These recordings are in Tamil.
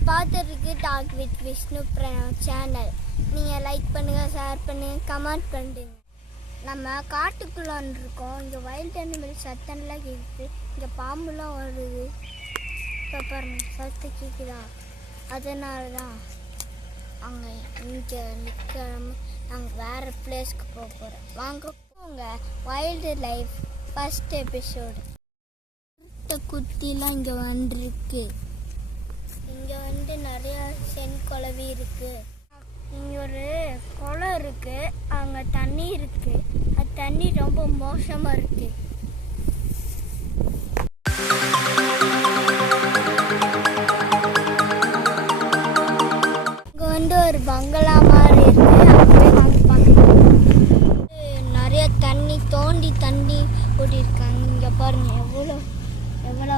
நீங்கள் பார்த்துருக்கு talk with Vishnu Pranav channel. நீங்கள் லைக் பண்ணுங்கள், ஷேர் பண்ணுங்கள், கமெண்ட் பண்ணுங்க. நம்ம காட்டுக்குள்ளான் இருக்கோம். இங்கே வைல்ட் அனிமல் சத்தம்லாம் கேட்குது. இங்கே பாம்புலாம் வருது. இப்போ பாருங்க சத்தம் கேட்குதா? அதனால தான் அங்கே இங்கே நிற்காம நாங்கள் வேறு பிளேஸ்க்கு போக போகிறோம். வாங்க போங்க. Wildlife first episode. குத்திலாம் இங்கே வந்துருக்கு. இங்கே நிறையா சென்குளவி இருக்குது. இங்கே ஒரு குளம் இருக்குது, அங்கே தண்ணி இருக்குது. அது தண்ணி ரொம்ப மோசமாக இருக்குது. இங்கே ஒரு பங்களா மாதிரி இருக்குது. அப்படியே வாங்கி பார்க்கலாம். நிறைய தண்ணி தண்ணி ஓடிருக்காங்க. இங்கே பாருங்கள் எவ்வளோ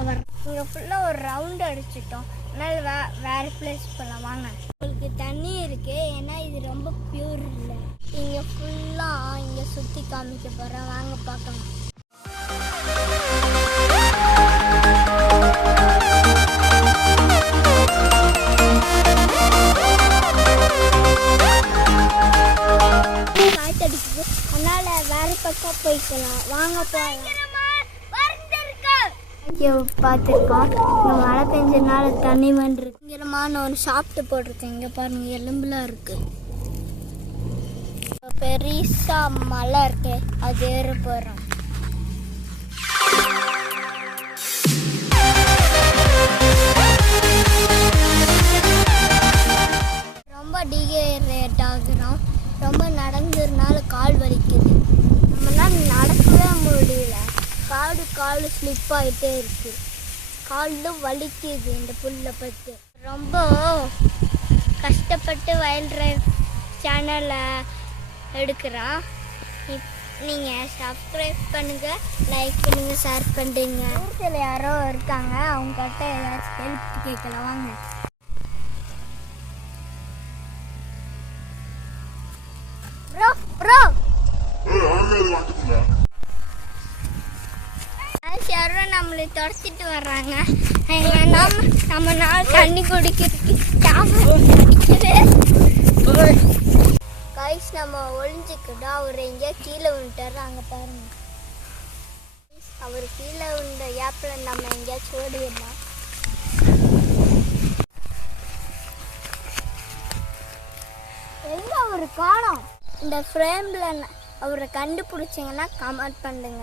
வர. இங்கே ஃபுல்லாக ஒரு ரவுண்டு அடிச்சிட்டோம். அதனால் வேறு பிளேஸ் போகலாம் வாங்க. உங்களுக்கு தண்ணி இருக்குது, ஏன்னா இது ரொம்ப பியூர் இல்லை. இங்கே ஃபுல்லாக இங்கே சுற்றி காமிக்க போகிறேன், வாங்க பார்க்கலாம். காய்ச்சடிக்குது, அதனால் வேறு பக்கம் போய்க்கலாம், வாங்க போகலாம். இங்கே பார்த்துருக்கோம். இங்கே மழை பெஞ்சதுனால தண்ணி வந்துருக்கு. இங்கேமான ஒன்று சாப்பிட்டு போட்டிருக்கேன். இங்கே பாருங்கள் எலும்புலாம் இருக்குது. பெரிசா மலை இருக்கு, அது ஏற போகிறோம். ரொம்ப டீஹைட்ரேட் ஆகுறோம். ரொம்ப நடந்ததுனால கால் வலிக்குது. நம்மளால் நடக்கவே முடியல. கால் ஸ்லிப் ஆகிட்டே இருக்குது. காலும் வலிக்குது இந்த புல்லை பற்றி. ரொம்ப கஷ்டப்பட்டு வைல்ட் லைஃப் சேனலை எடுக்கிறோம். நீங்கள் சப்ஸ்கிரைப் பண்ணுங்கள், லைக் பண்ணுங்கள், ஷேர் பண்ணுங்க. வீட்டில் யாரோ இருக்காங்க, அவங்ககிட்ட ஏதாச்சும் ஹெல்ப் கேட்கலாம் வாங்க. ப்ரோ யாரும் நம்மளை துரத்திட்டு வர்றாங்க. நம்ம நாள் தண்ணி குடிக்கிறதுக்கு கைஸ் நம்ம ஒளிஞ்சுக்கிட்டா அவர் எங்கேயா கீழே விட்டாரு. அங்கே பாருங்க, அவர் கீழே விழுந்த ஏப்பில் நம்ம எங்கேயாச்சும் ஓடிடலாம். எங்க அவரு காணோம். இந்த ஃப்ரேம்ல அவரை கண்டுபிடிச்சிங்கன்னா கமெண்ட் பண்ணுங்க.